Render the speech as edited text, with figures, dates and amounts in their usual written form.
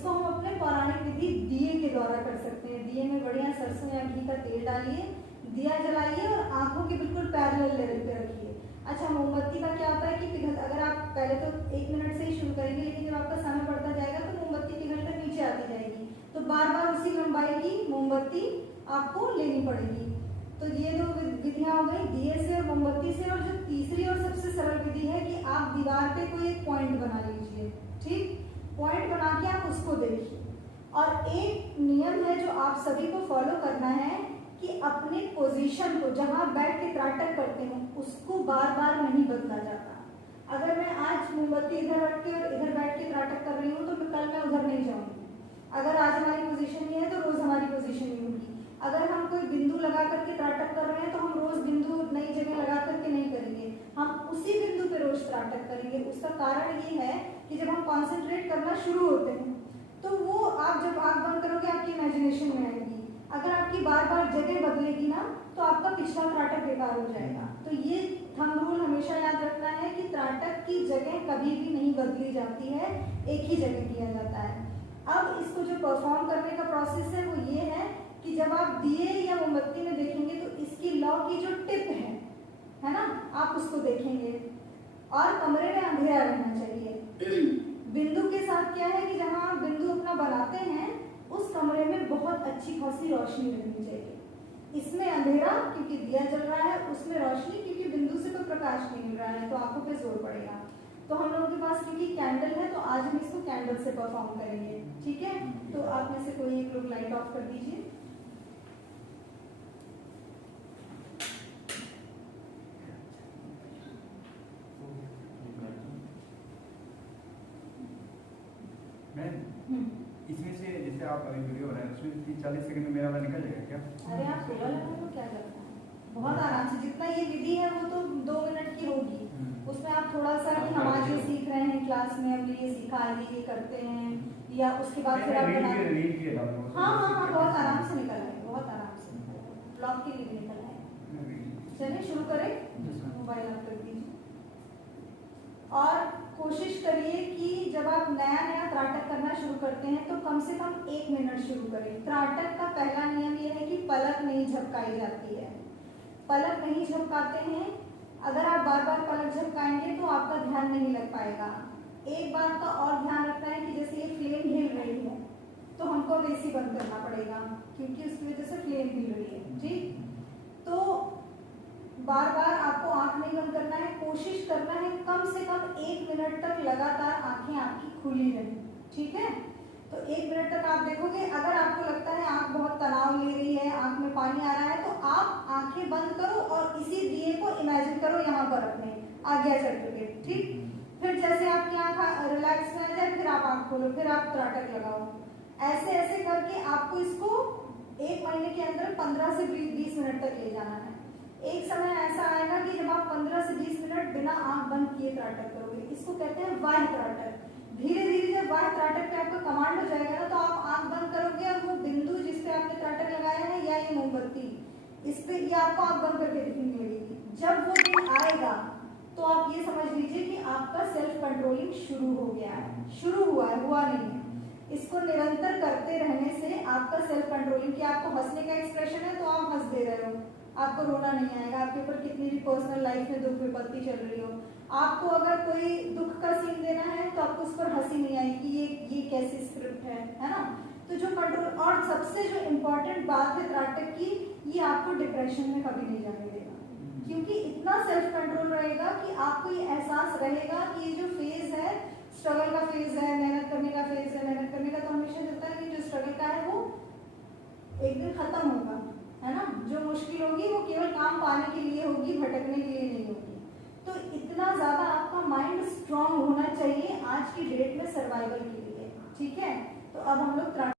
इसको हम अपने पौराणिक विधि दिए के द्वारा कर सकते हैं। दिए में बढ़िया सरसों या घी का तेल डालिए, दिया जलाइए और आंखों के बिल्कुल पैरेलल लेवल पे रखिए। अच्छा, मोमबत्ती का क्या होता है कि पिघल, अगर आप पहले तो 1 मिनट से ही शुरू करेंगे, लेकिन जब आपका समय बढ़ता जाएगा तो मोमबत्ती पिघल कर नीचे आती जाएगी, तो बार बार उसी लंबाई की मोमबत्ती आपको लेनी पड़ेगी। तो ये दो विधियां हो गई, दिए से और मोमबत्ती से। और जो तीसरी और सबसे सरल विधि है कि आप दीवार पे कोई एक पॉइंट बना लीजिए, ठीक, पॉइंट बना के आप उसको देखिए। और एक नियम है जो आप सभी को फॉलो करना है कि अपने पोजीशन को, जहां बैठ के त्राटक करते हैं, उसको बार बार नहीं बदला जाता। अगर मैं आज मोमबत्ती इधर रख के और इधर बैठ के त्राटक कर रही हूँ तो कल मैं उधर नहीं जाऊंगी। अगर आज हमारी पोजीशन ये है तो रोज हमारी पोजीशन ये होगी। अगर हम कोई बिंदु लगा करके त्राटक कर रहे हैं तो हम रोज बिंदु नई जगह लगा करके नहीं करेंगे, हम उसी बिंदु पे रोज त्राटक करेंगे। उसका कारण ये है कि जब हम कॉन्सेंट्रेट करना शुरू होते हैं तो वो आप जब आंख बंद करोगे आपकी इमेजिनेशन में आएगी। अगर आपकी बार बार जगह बदलेगी ना तो आपका पिछला त्राटक बेकार हो जाएगा। तो ये थंब रूल हमेशा याद रखना है कि त्राटक की जगह कभी भी नहीं बदली जाती है, एक ही जगह किया जाता है। अब इसको जो परफॉर्म करने का प्रोसेस है वो ये है कि जब आप दिए या मोमबत्ती में देखेंगे तो इसकी लौ की जो टिप है ना, आप उसको देखेंगे। और कमरे में अंधेरा रहना चाहिए। बिंदु के साथ क्या है कि जहां आप बिंदु अपना बनाते हैं उस कमरे में बहुत अच्छी खासी रोशनी रहनी चाहिए। इसमें अंधेरा क्योंकि दिया जल रहा है, उसमें रोशनी क्योंकि बिंदु से कोई प्रकाश नहीं मिल रहा है, तो आंखों पे जोर पड़ेगा। तो हम लोगों के पास क्योंकि कैंडल है तो आज हम इसको कैंडल से परफॉर्म करेंगे, ठीक है। तो आप में से कोई एक लोग लाइट ऑफ कर दीजिए। इसमें से जैसे आप अभी वीडियो बना रहे हैं उसमें 40 सेकंड में मेरा वाला निकल जाएगा क्या? अरे आप पूरा लगा लो, क्या करता है, बहुत आराम से। जितना ये विधि है वो तो 2 मिनट की होगी, उसमें आप थोड़ा सा कि हम आज ये सीख रहे हैं क्लास में, हमने ये सीखा, ये करते हैं, या उसके बाद फिर आप बना। हाँ हाँ हाँ, बहुत आराम से निकल आए, बहुत आराम से निकल आए, ब्लॉक के लिए निकल आए। चलिए शुरू करें, मोबाइल ऑफ कर दीजिए। और कोशिश करिए कि जब आप नया नया त्राटक करना शुरू करते हैं तो कम से कम 1 मिनट शुरू करें। त्राटक का पहला नियम यह है कि पलक नहीं झपकाई जाती है। पलक नहीं झपकाते हैं, अगर आप बार बार पलक झपकाएंगे तो आपका ध्यान नहीं लग पाएगा। एक बात का और ध्यान रखना है कि जैसे ये फ्लेम हिल रही है तो हमको अब एसी बंद करना पड़ेगा क्योंकि उसकी वजह से फ्लेम हिल रही है, ठीक। तो बार बार आपको आंख नहीं बंद करना है, कोशिश करना है कम से कम 1 मिनट तक लगातार आंखें आपकी खुली रहें, ठीक है। तो 1 मिनट तक आप देखोगे। अगर आपको लगता है आंख बहुत तनाव ले रही है, आंख में पानी आ रहा है, तो आप आंखें बंद करो और इसी दिए को इमेजिन करो यहाँ पर अपने आज्ञा चक्र पे, ठीक। फिर जैसे आपकी आंख रिलैक्स में आ जाए फिर आप आंख खोलो, फिर आप त्राटक लगाओ। ऐसे ऐसे करके आपको इसको 1 महीने के अंदर 15 से 20 मिनट तक ले जाना है। एक समय ऐसा आएगा कि जब आप 15 से 20 मिनट बिना आंख बंद किए त्राटक करोगे, इसको कहते हैं वाह्य त्राटक। धीरे धीरे जब वाह्य त्राटक पे आपका कमांड हो जाएगा ना तो आप आंख बंद करोगे और वो बिंदु जिस पे आपने त्राटक लगाया है या ये मोमबत्ती, इस पे ये आपको आंख बंद करके दिखने लगेगी। जब वो दिन आएगा तो आप ये समझ लीजिए कि आपका सेल्फ कंट्रोलिंग शुरू हो गया है, शुरू हुआ है, हुआ नहीं है। इसको निरंतर करते रहने से आपका सेल्फ कंट्रोलिंग, कि आपको हंसने का एक्सप्रेशन है तो आप हंस दे रहे हो, आपको रोना नहीं आएगा। आपके ऊपर कितनी भी पर्सनल लाइफ में दुख विपत्ति चल रही हो, आपको अगर कोई दुख का सीन देना है तो आपको उस पर हंसी नहीं आएगी, ये कैसी स्क्रिप्ट है ना। तो जो कंट्रोल, और सबसे जो इम्पोर्टेंट बात है त्राटक की, ये आपको डिप्रेशन में कभी नहीं जाने देगा, क्योंकि इतना सेल्फ कंट्रोल रहेगा कि आपको ये एहसास रहेगा कि ये जो फेज है, स्ट्रगल का फेज है, मेहनत करने का फेज है। मेहनत करने का तो हमेशा चलता है कि जो स्ट्रगल का है वो एक दिन खत्म होगा, है ना। जो मुश्किल होगी वो केवल काम पाने के लिए होगी, भटकने के लिए नहीं होगी। तो इतना ज्यादा आपका माइंड स्ट्रांग होना चाहिए आज की डेट में सर्वाइवल के लिए, ठीक है। तो अब हम लोग